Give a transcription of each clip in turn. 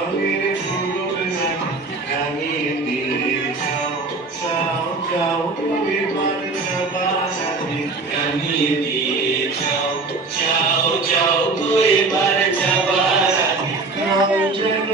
রঙের ফুল রাঙিয়ে দিয়ে যাও যাও যাও এবার যাবার আগে রাঙিয়ে দিয়ে যাও যাও যাও এবার যাবার আগে রং যেন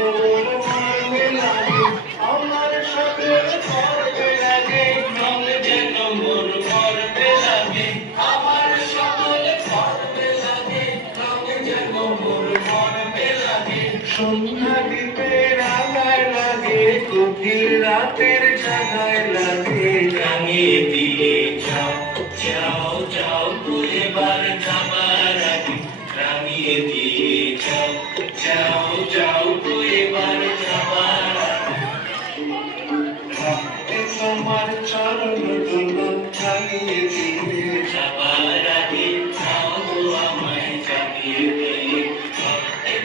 মনে লাগে আমার সাথে করবে লাগে রং যেন মোর করবে লাগে আমার সকলে করবে লাগে রং যেন মোর করবে লাগে সন্ধ্যা দ্বীপের আগায় লাগে গভীর রাতের জাগায় লাগে রাঙিয়ে দিয়ে যাও যাও যাও এবার যাবার আগে রাঙিয়ে দিয়ে যাও যাও যাও এবার যাবার আগে তোমার চরণ দুলো জানিয়ে দিয়ে যাবার আগে যাও আমায় জানিয়ে দিয়ে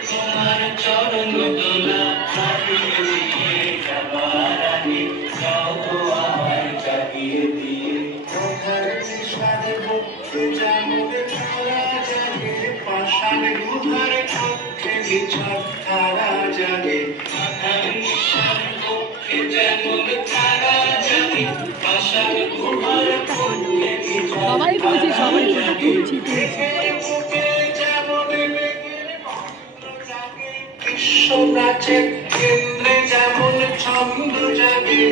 তোমার চরণ দোলা জানিয়ে দিয়ে যাবার আগে যাও আমায় জানিয়ে দিয়ে কথার নিশানে মুখে যেমন ছাড়া জাগে পাষাণ গুহার চোখে বিছর ধারা জাগে কথার নিশানে মুখে যেমন ছাড়া জাগে পাষাণ গুহার চোখে বিছর সবাই বলছি সবাই তুলছি বিশ্ব নাচে কেন্দ্রে যেমন ছন্দ জাগে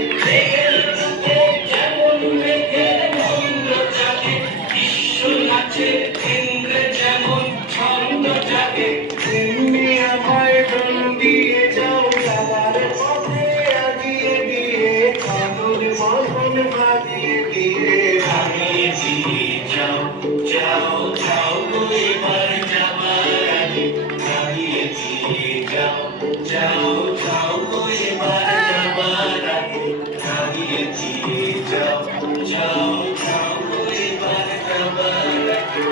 যেমন মেঘের ছন্দ জাগে বিশ্ব নাচে কেন্দ্রে যেমন ছন্দ জাগে তেমনি আমায় ডন দিয়ে যাও যাবার পথে আগিয়ে দিয়ে কানুর মতন ভাগিয়ে দিয়ে ভাগিয়ে দিয়ে যাও যাও যাও এবার যাবার আগে ভাগিয়ে দিয়ে যাও যাও যাও এবার যাবার আগে ভাগিয়ে দিয়ে যাও যাও যাও এবার যাবার আগে